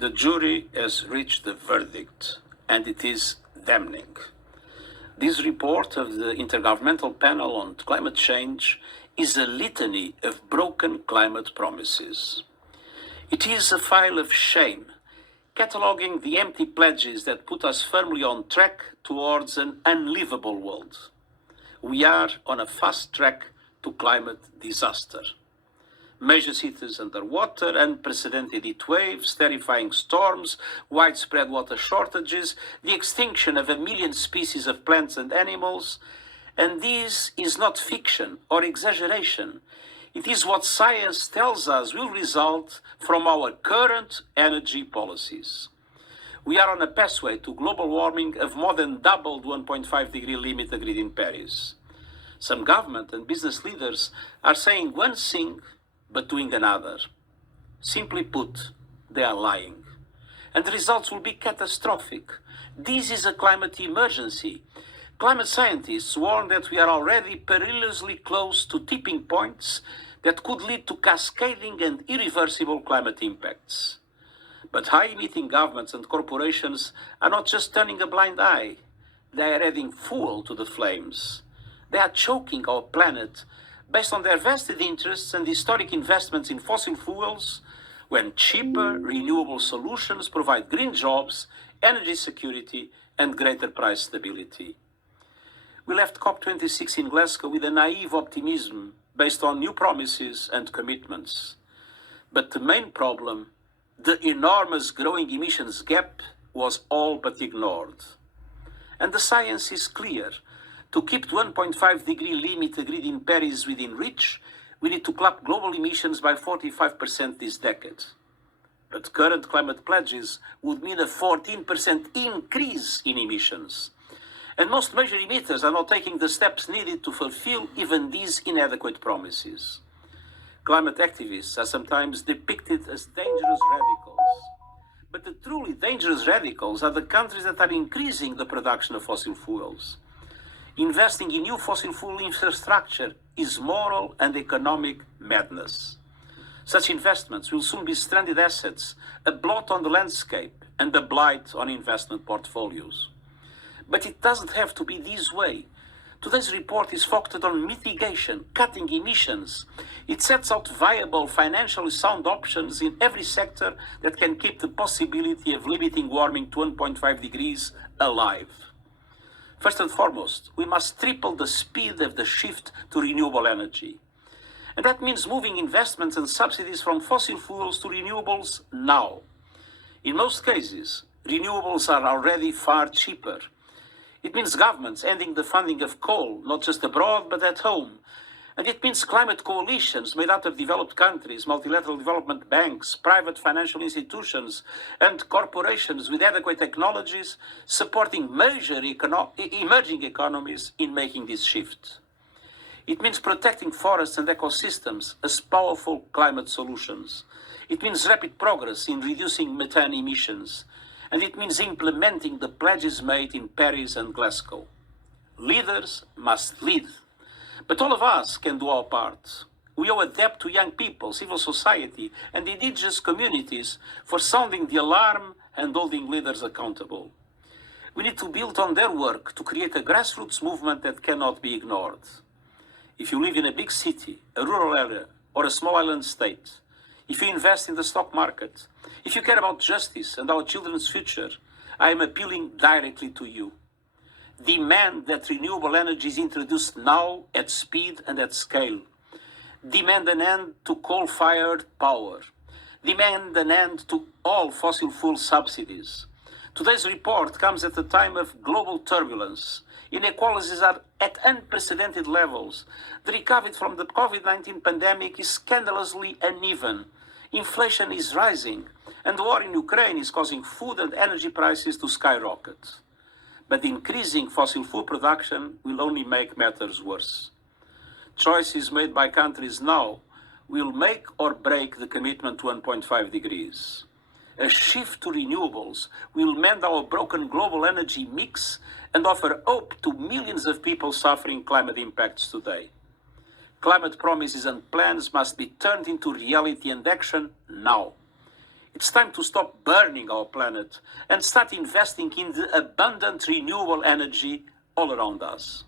The jury has reached the verdict, and it is damning. This report of the Intergovernmental Panel on Climate Change is a litany of broken climate promises. It is a file of shame, cataloguing the empty pledges that put us firmly on track towards an unlivable world. We are on a fast track to climate disaster. Major cities underwater, unprecedented heat waves, terrifying storms, widespread water shortages, the extinction of 1 million species of plants and animals. And this is not fiction or exaggeration. It is what science tells us will result from our current energy policies. We are on a pathway to global warming of more than double the 1.5 degree limit agreed in Paris. Some government and business leaders are saying one thing but doing another. Simply put, they are lying. And the results will be catastrophic. This is a climate emergency. Climate scientists warn that we are already perilously close to tipping points that could lead to cascading and irreversible climate impacts. But high-emitting governments and corporations are not just turning a blind eye. They are adding fuel to the flames. They are choking our planet based on their vested interests and historic investments in fossil fuels, when cheaper, renewable solutions provide green jobs, energy security, and greater price stability. We left COP26 in Glasgow with a naive optimism based on new promises and commitments. But the main problem, the enormous growing emissions gap, was all but ignored. And the science is clear. To keep the 1.5 degree limit agreed in Paris within reach, we need to cut global emissions by 45% this decade. But current climate pledges would mean a 14% increase in emissions. And most major emitters are not taking the steps needed to fulfill even these inadequate promises. Climate activists are sometimes depicted as dangerous radicals. But the truly dangerous radicals are the countries that are increasing the production of fossil fuels. Investing in new fossil fuel infrastructure is moral and economic madness. Such investments will soon be stranded assets, a blot on the landscape and a blight on investment portfolios. But it doesn't have to be this way. Today's report is focused on mitigation, cutting emissions. It sets out viable, financially sound options in every sector that can keep the possibility of limiting warming to 1.5 degrees alive. First and foremost, we must triple the speed of the shift to renewable energy. And that means moving investments and subsidies from fossil fuels to renewables now. In most cases, renewables are already far cheaper. It means governments ending the funding of coal, not just abroad, but at home. And it means climate coalitions made out of developed countries, multilateral development banks, private financial institutions, and corporations with adequate technologies supporting major emerging economies in making this shift. It means protecting forests and ecosystems as powerful climate solutions. It means rapid progress in reducing methane emissions. And it means implementing the pledges made in Paris and Glasgow. Leaders must lead. But all of us can do our part. We owe a debt to young people, civil society, and indigenous communities for sounding the alarm and holding leaders accountable. We need to build on their work to create a grassroots movement that cannot be ignored. If you live in a big city, a rural area, or a small island state, if you invest in the stock market, if you care about justice and our children's future, I am appealing directly to you. Demand that renewable energy is introduced now at speed and at scale. Demand an end to coal-fired power. Demand an end to all fossil fuel subsidies. Today's report comes at a time of global turbulence. Inequalities are at unprecedented levels. The recovery from the COVID-19 pandemic is scandalously uneven. Inflation is rising, and the war in Ukraine is causing food and energy prices to skyrocket. But increasing fossil fuel production will only make matters worse. Choices made by countries now will make or break the commitment to 1.5 degrees. A shift to renewables will mend our broken global energy mix and offer hope to millions of people suffering climate impacts today. Climate promises and plans must be turned into reality and action now. It's time to stop burning our planet and start investing in the abundant renewable energy all around us.